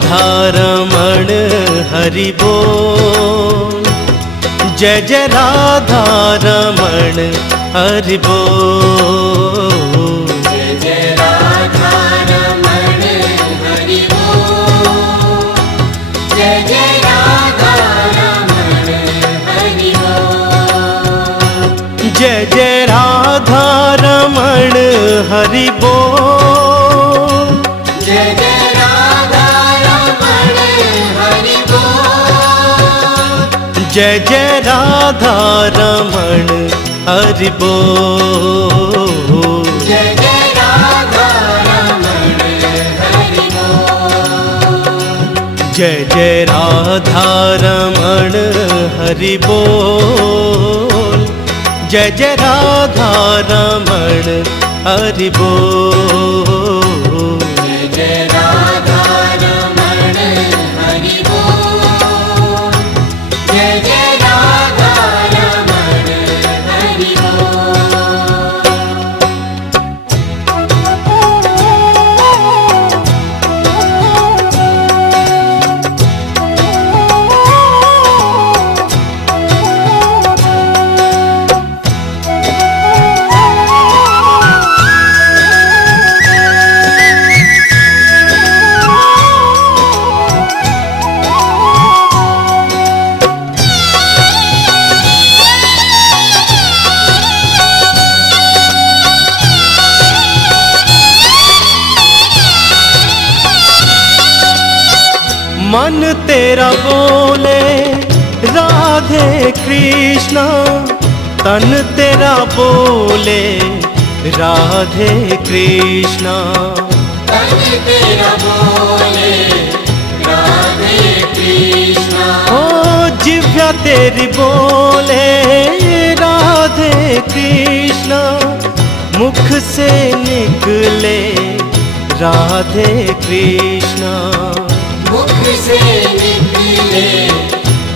राधारमण हरि बोल, जय जय राधारमण हरि बोल, जय जय राधारमण हरि बोल, जय जय राधारमण हरि बोल, जय जय राधारमण हरि बोल, जय जय राधारमण हरि बोल, जय जय राधारमण हरि बोल, जय जय राधारमण हरि बोल, जय जय राधारमण हरि बोल, जय जय राधारमण हरि बोल, जय जय राधारमण हरि बोल, जय जय राधारमण हरि मन तेरा बोले राधे कृष्णा, तन तेरा बोले राधे कृष्णा, तन तेरा बोले राधे कृष्णा, ओ जिह्वा तेरी बोले राधे कृष्णा, मुख से निकले राधे कृष्णा, मुख से निकले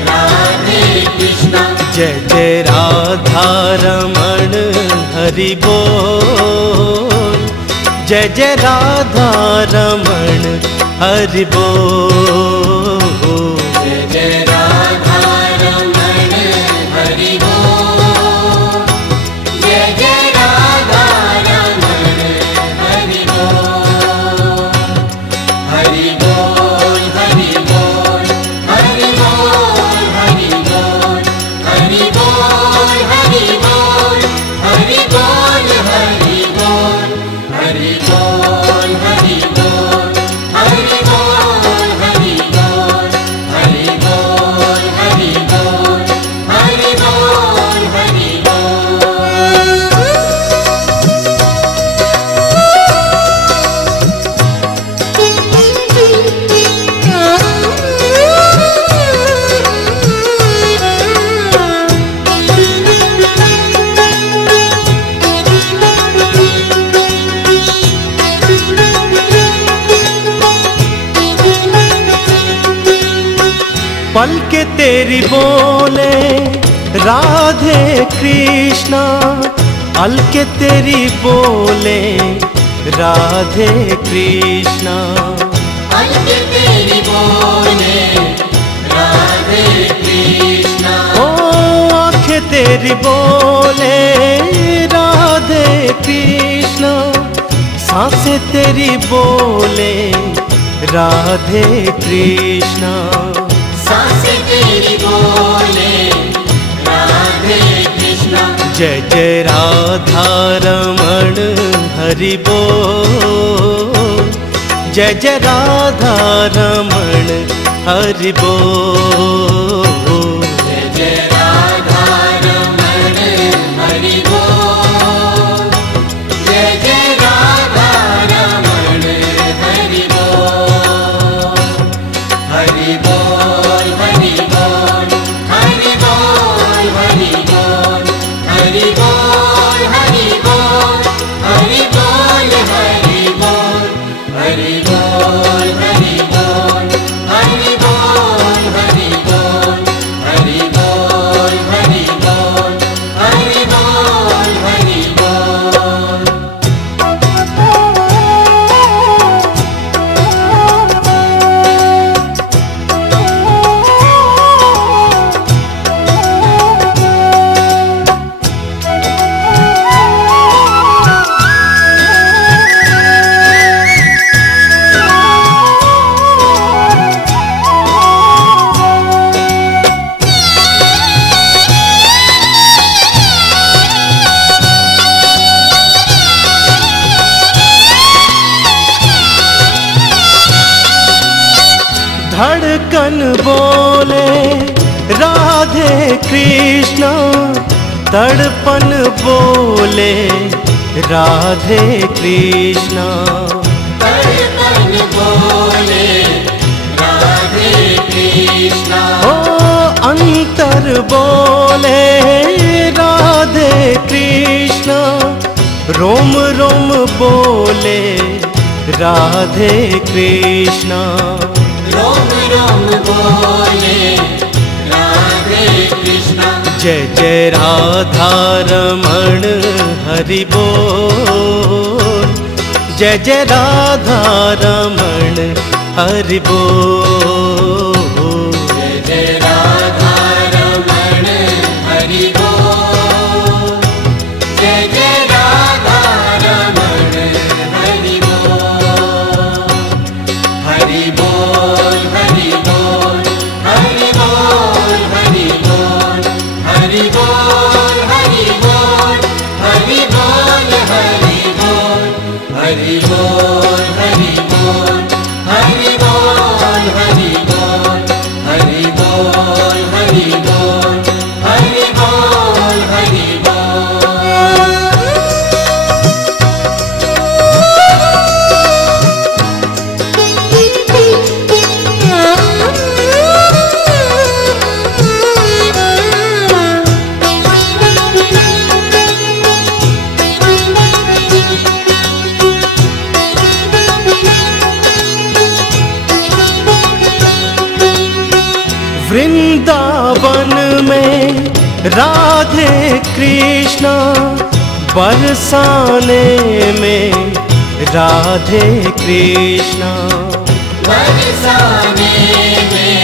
राधे कृष्णा, जय जय राधारमण हरि बोल, जय जय राधारमण हरि बोल, जय जय राधारमण हरि बोल, जय जय राधारमण हरि बोल, हरि बोल हरि बोल हरि बोल हरि बोल हरि बोल हरि बोल हरि बोल हरि बोल हरि बोल हरि बोल हरि बोल हरि बोल हरि बोल हरि बोल हरि बोल हरि पल के तेरी बोले राधे कृष्णा, अल के तेरी बोले राधे कृष्णा, अलके तेरी बोले राधे कृष्णा, ओ आँखें तेरी बोले राधे कृष्णा, सांसें तेरी बोले राधे कृष्णा, सांसें तेरी बोले राधे कृष्णा, जय जय राधारमण हरि बोल, जय जय राधारमण हरि बोल, जय जय राधारमण हरि बोल, जय जय राधारमण हरि बोल, हरि बोल हरि बोल हरि बोल हरि बोल हरि बोल हरि बोल हरि बोल हरि बोल हरि बोल हरि बोल हरि बोल हरि बोल हरि बोल धड़कन बोले राधे कृष्णा, तड़पन बोले राधे कृष्णा। तड़पन बोले राधे कृष्णा, ओ अंतर बोले राधे कृष्णा, रोम रोम बोले राधे कृष्णा। रोम रोम बोले राधे कृष्णा। जय जय राधा रमण हरि बोल, जय जय राधा रमण हरि बोल। जय जय राधा रमण हरि बोल, जय जय राधा रमण हरि बोल। हरि बोल हरि बोल हरि बोल हरि बोल हरि बोल हरि बोल हरि बोल हरि बोल हरि बोल हरि बोल हरि बोल हरि बोल हरि बोल हरि बोल हरि बोल हरि बोल। वृंदावन में राधे कृष्णा, बरसाने में राधे कृष्णा। बरसाने में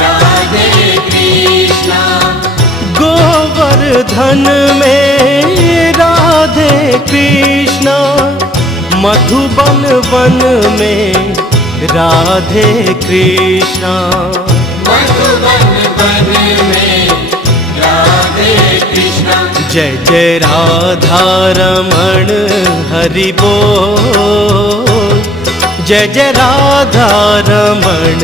राधे कृष्णा, गोवर्धन में राधे कृष्णा, मधुबन वन में राधे कृष्णा। मधुबन वन में राधे कृष्णा। जय जय राधा रमण हरि बोल, जय जय राधा रमण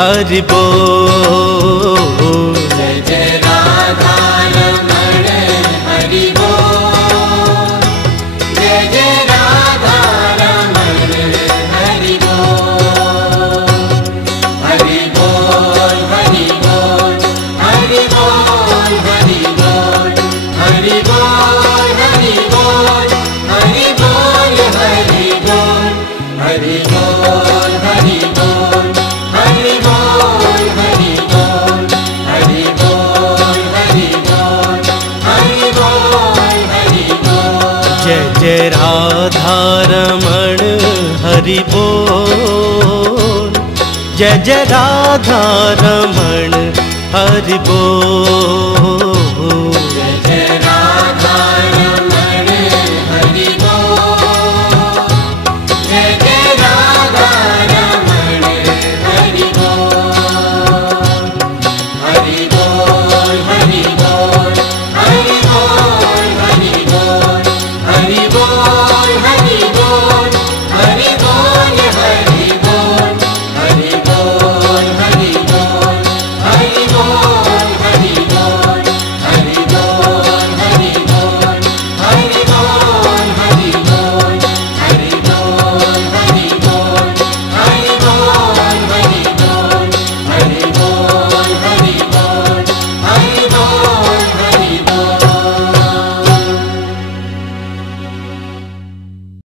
हरि बोल। जय जय राधा रमण हरि बोल, जय जय राधा रमण हरि बोल। हरि बोल हरि बोल हरि बोल हरि बोल हरि बोल हरि बोल हरि बोल हरि बोल हरि बोल हरि बोल हरि बोल हरि बोल हरि बोल हरि बोल हरि बोल हरि बोल। जय जय राधा रमण हरि बोल, जय जय राधा रमण हरि बोल। जय जय